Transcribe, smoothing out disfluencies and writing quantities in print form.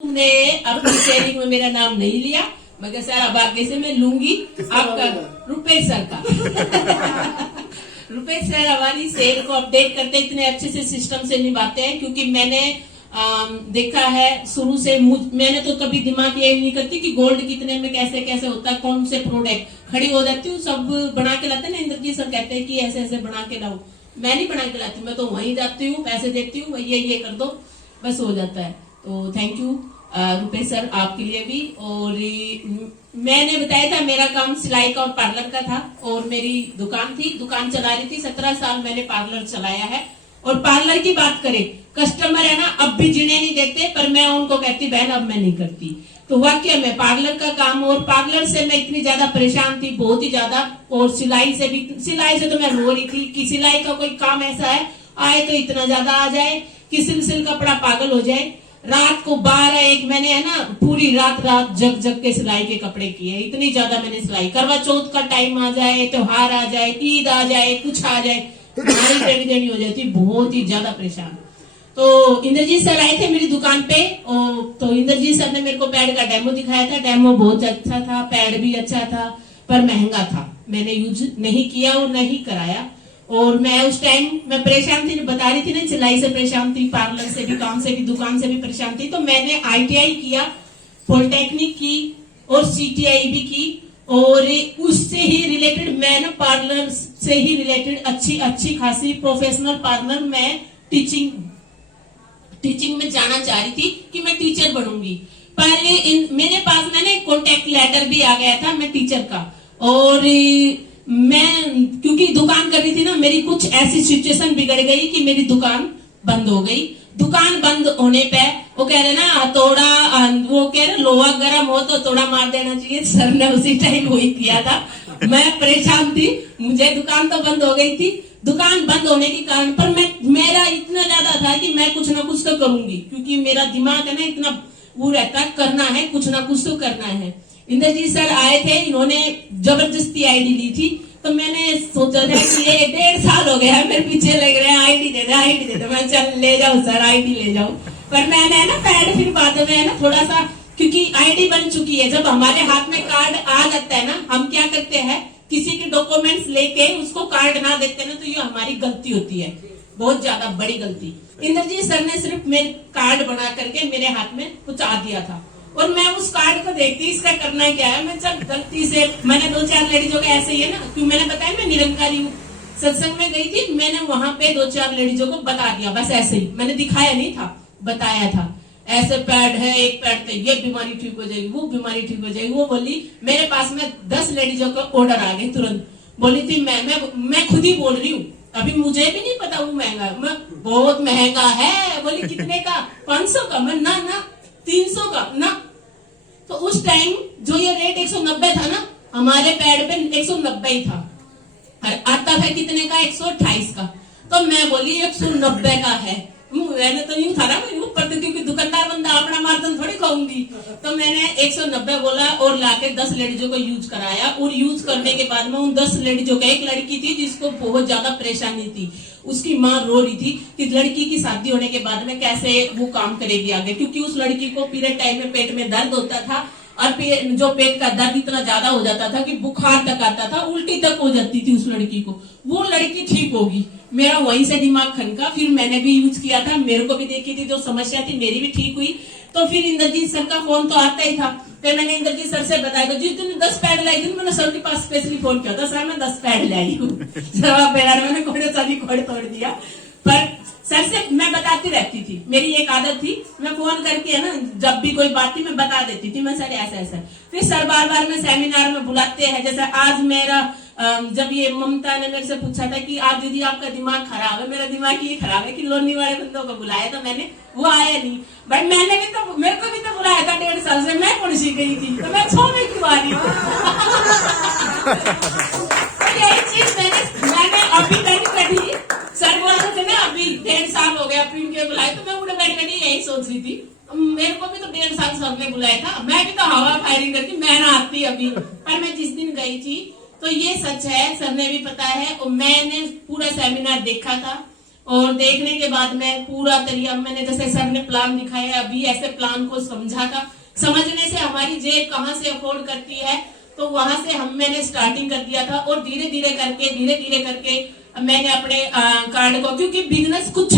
ने अपनी शेयरिंग में मेरा नाम नहीं लिया, मगर सर अब आगे से मैं लूंगी आपका रुपेश सर का। रुपेश सर हमारी सेल को अपडेट करते इतने अच्छे से सिस्टम से निभाते हैं, क्योंकि मैंने देखा है शुरू से मैंने तो कभी दिमाग ये नहीं करती कि गोल्ड कितने में कैसे कैसे होता है, कौन से प्रोडक्ट खड़ी हो जाती हूँ, सब बना के लाते ना। इंद्रजीत सर कहते हैं कि ऐसे ऐसे बना के लाओ, मैं नहीं बना के लाती, मैं तो वहीं जाती हूँ, पैसे देती हूँ, ये कर दो, बस हो जाता है। तो थैंक यू रुपेश सर आपके लिए भी। और मैंने बताया था मेरा काम सिलाई का और पार्लर का था, और मेरी दुकान चला रही थी, 17 साल मैंने पार्लर चलाया है। और पार्लर की बात करें, कस्टमर है ना अब भी जीने नहीं देते, पर मैं उनको कहती बहन अब मैं नहीं करती। तो वाकई में पार्लर का काम, और पार्लर से मैं इतनी ज्यादा परेशान थी, बहुत ही ज्यादा। और सिलाई से तो मैं रो रही थी कि सिलाई का कोई काम ऐसा है आए तो इतना ज्यादा आ जाए कि सिल कपड़ा पागल हो जाए। रात को 12-1 मैंने है ना पूरी रात जग के सिलाई के कपड़े किए, इतनी ज्यादा मैंने सिलाई। करवा चौथ का टाइम आ जाए, त्योहार आ जाए, ईद आ जाए, कुछ आ जाए, हमारी टेढ़ी टेढ़ी हो जाती, बहुत ही ज्यादा परेशान। तो इंद्रजीत सर आए थे मेरी दुकान पे, तो इंद्रजीत सर ने मेरे को पैड का डेमो दिखाया था। डेमो बहुत अच्छा था, पैड भी अच्छा था, पर महंगा था, मैंने यूज नहीं किया और नहीं कराया। और मैं उस टाइम मैं परेशान थी, बता रही थी ना, सिलाई से परेशान थी, पार्लर से भी, काम से भी, दुकान से भी परेशान थी। तो मैंने ITI किया, पॉलिटेक्निक की और CTI भी की, और उससे ही रिलेटेड मैं ना पार्लर से ही रिलेटेड अच्छी खासी प्रोफेशनल पार्लर में टीचिंग में जाना चाह रही थी कि मैं टीचर बनूंगी। पहले मेरे पास मैंने कॉन्टेक्ट लेटर भी आ गया था मैं टीचर का। और मैं क्योंकि दुकान कर रही थी ना, मेरी कुछ ऐसी सिचुएशन बिगड़ गई कि मेरी दुकान बंद हो गई। दुकान बंद होने पे वो कह रहे ना हथौड़ा, वो कह रहे लोहा गर्म हो तो थोड़ा मार देना चाहिए। सर ने उसी टाइम वही किया था। मैं परेशान थी, मुझे दुकान तो बंद हो गई थी। दुकान बंद होने के कारण पर मेरा इतना ज्यादा था कि मैं कुछ ना कुछ तो करूंगी, क्योंकि मेरा दिमाग है ना इतना वो रहता है, करना है कुछ ना कुछ तो करना है। इंद्रजीत सर आए थे, इन्होंने जबरदस्ती ID ली थी। तो मैंने सोचा था कि ये 1.5 साल हो गया मेरे पीछे लग रहे हैं, ID दे दे। मैं चल ले जाओ सर, ID ले जाओ। पर मैंने ना पैड फिर बाद में ना थोड़ा सा, क्योंकि ID बन चुकी है, जब हमारे हाथ में कार्ड आ जाता है ना, हम क्या करते हैं किसी के डॉक्यूमेंट्स लेके उसको कार्ड ना देते ना, तो ये हमारी गलती होती है, बहुत ज्यादा बड़ी गलती। इंद्रजीत सर ने सिर्फ मेरे कार्ड बना करके मेरे हाथ में पहुंचा दिया था, और मैं उस कार्ड को देखती इसका करना क्या है। मैं चल गलती से मैंने 2-4 लेडीजों का ऐसे ही है ना, क्योंकि मैंने बताया मैं निरंकारी हूँ, सत्संग में गई थी, मैंने वहां पे 2-4 लेडीजों को बता दिया, बस ऐसे ही, मैंने दिखाया नहीं था, बताया था ऐसे पैड है, एक पैड पे ये बीमारी ठीक हो जाएगी, वो बीमारी ठीक हो जाएगी। वो बोली, मेरे पास में 10 लेडीजों का ऑर्डर आ गए तुरंत। बोली थी मैं खुद ही बोल रही हूँ, अभी मुझे भी नहीं पता वो महंगा, मैं बहुत महंगा है। बोली कितने का? 500 का। मैं ना 300 का ना। तो उस टाइम जो ये रेट 190 था ना, हमारे पैड पे 190 ही था, और आता था कितने का? 128 का। तो मैं बोली 190 का है, मैंने तो यूं था ना ऊपर, तो क्योंकि दुकानदार बंदा अपना मार्जिन थोड़ी खाऊंगी। तो मैंने 190 बोला और लाके 10 लेडीजों को यूज कराया। और यूज करने के बाद में उन 10 लेडीजों का, एक लड़की थी जिसको बहुत ज्यादा परेशानी थी, उसकी माँ रो रही थी कि लड़की की शादी होने के बाद में कैसे वो काम करेगी आगे, क्योंकि उस लड़की को पीरियड टाइम में पेट में दर्द होता था, और जो पेट का दर्द इतना ज्यादा हो जाता था कि बुखार तक आता था, उल्टी तक हो जाती थी उस लड़की को। वो लड़की ठीक होगी, मेरा वहीं से दिमाग खनका। फिर मैंने भी यूज किया था, मेरे को भी देखी थी जो समस्या थी, मेरी भी ठीक हुई। तो फिर इंद्रजीत सर का फोन तो आता ही था, फिर मैंने इंद्रजीत सर से बताया, जिस दिन 10 पैड लाई थी, मैंने सर के पास स्पेशली फोन किया था, सर मैं 10 पैड लाई हूँ। मैंने कोड़े सारी खोड़ तोड़ दिया। पर सर से मैं बताती रहती थी, मेरी एक आदत थी, मैं फोन करके है ना जब भी कोई बात थी मैं बता देती थी, मैं सर ऐसा। फिर सर बार में सेमिनार में बुलाते हैं, जैसे आज मेरा जब ये ममता ने मेरे से पूछा था कि आज दीदी आपका दिमाग खराब है, मेरा दिमाग ये खराब है कि लोनी वाले बंदों को बुलाया था मैंने, वो आया नहीं। बट मैंने भी तो, मेरे को भी तो बुलाया था 1.5 साल से, मैं कौन सी गई थी, तो मैं 6 में क्यों आ रही हूँ? यही चीज मैंने अभी करी। सर बोल रहे थे ना अभी 1.5 साल हो गया फिर के बुलाए, तो मैं उन्हें बैठ यही सोच रही थी, मेरे को भी तो 1.5 साल सर ने बुलाया था, मैं भी तो हवा फायरिंग करती, मैं ना आती अभी। पर मैं जिस दिन गई थी तो ये सच है, सर ने भी पता है, और मैंने पूरा सेमिनार देखा था। और देखने के बाद मैं पूरा तरीका, मैंने जैसे सर ने प्लान दिखाया, अभी ऐसे प्लान को समझा था। समझने से हमारी जेब कहाँ से अफोर्ड करती है, तो वहां से मैंने स्टार्टिंग कर दिया था। और धीरे धीरे करके मैंने अपने कार्ड को, क्योंकि बिजनेस कुछ